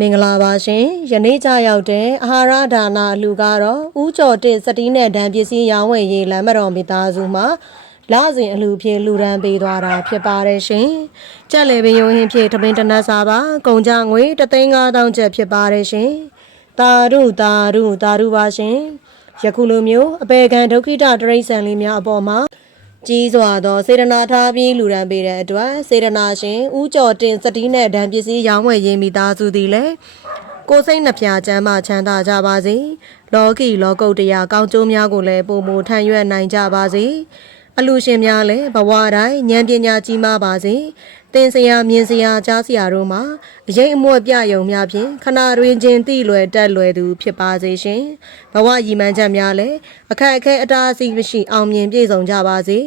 မင်္ဂလာပါရှင်ယနေ့ကြရောက်တဲ့အာဟာရဒါနာအလူကတော့ဦးကျော်တင့်စတီးနဲ့ဒံပစ္စည်းရောင်းဝယ်ရေးလမ်းမတော်မိသားစုမှာလစဉ်အလူဖြင့်လူရန်ပေးသွားတာဖြစ်ပါတယ်ရှင်ကြက်လေပင်ယုံဟင်းဖြင့်တပင်တနတ်စာပါကုန်ကြငွေ3,500ကျပ်ဖြစ်ပါတယ်ရှင်တာရုတာရုတာရုပါရှင်ယခုလိုမျိုးအပေခံဒုက္ခိတတရိษံလေးများအပေါ်မှာ ကြီးစွာသောစေတနာထားပြီးလူရန်ပေးတဲ့အတွက်စေတနာရှင်ဦးကျော်တင်စတီးနဲ့ဒံပစ္စည်းရောင်းဝယ်ရေးမိသားစုသည်လည်းကိုယ်စိတ်နှဖျားချမ်းသာချမ်းသာကြပါစေလောကီလောကုတ်တရားကောင်းကျိုးများကိုလည်းပုံမထမ်းရွက်နိုင်ကြပါစေအလူရှင်များလည်းဘဝတိုင်းဉာဏ်ပညာကြီးမားပါစေ သင်စရာမြင်စရာကြားစရာတို့မှာအရေးအမွက်ပြယုံများဖြင့်ခနာတွင်ချင်းတိလွယ်တက်လွယ်သူဖြစ်ပါစေရှင်ဘဝရည်မှန်းချက်များလည်းအခက်အခဲအတားအဆီးမရှိအောင်မြင်ပြည့်စုံကြပါစေ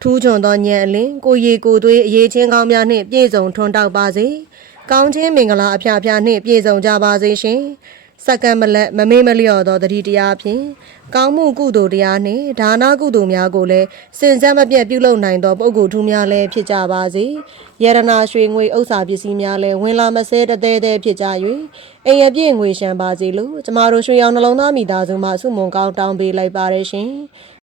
ထူးချွန်သောညံအလင်းကိုရီကိုသွေးအရေးချင်းကောင်းများနှင့်ပြည့်စုံထွန်းတောက်ပါစေ။ကောင်းခြင်းမင်္ဂလာအဖျားဖျားနှင့်ပြည့်စုံကြပါစေရှင်။ စက္ကန့်မလက်မမေ့မလျော့သောတတိတရားဖြင့်ကောင်းမှုကုသိုလ်တရားနှင့်ဒါနကုသိုလ်များကိုလည်းစင်စက်မပြတ်ပြုလုပ်နိုင်သောပုဂ္ဂိုလ်ထူးများလည်းဖြစ်ကြပါစေ။ယရနာရွှေငွေဥစ္စာပစ္စည်းများလည်းဝင်လာမစဲတသေးသေးဖြစ်ကြ၍အိမ်အပြည့်ငွေရှမ်းပါစေလို့ကျမတို့ရွှေရောင်နှလုံးသားမိသားစုမှဆုမွန်ကောင်းတောင်းပေးလိုက်ပါရရှင်။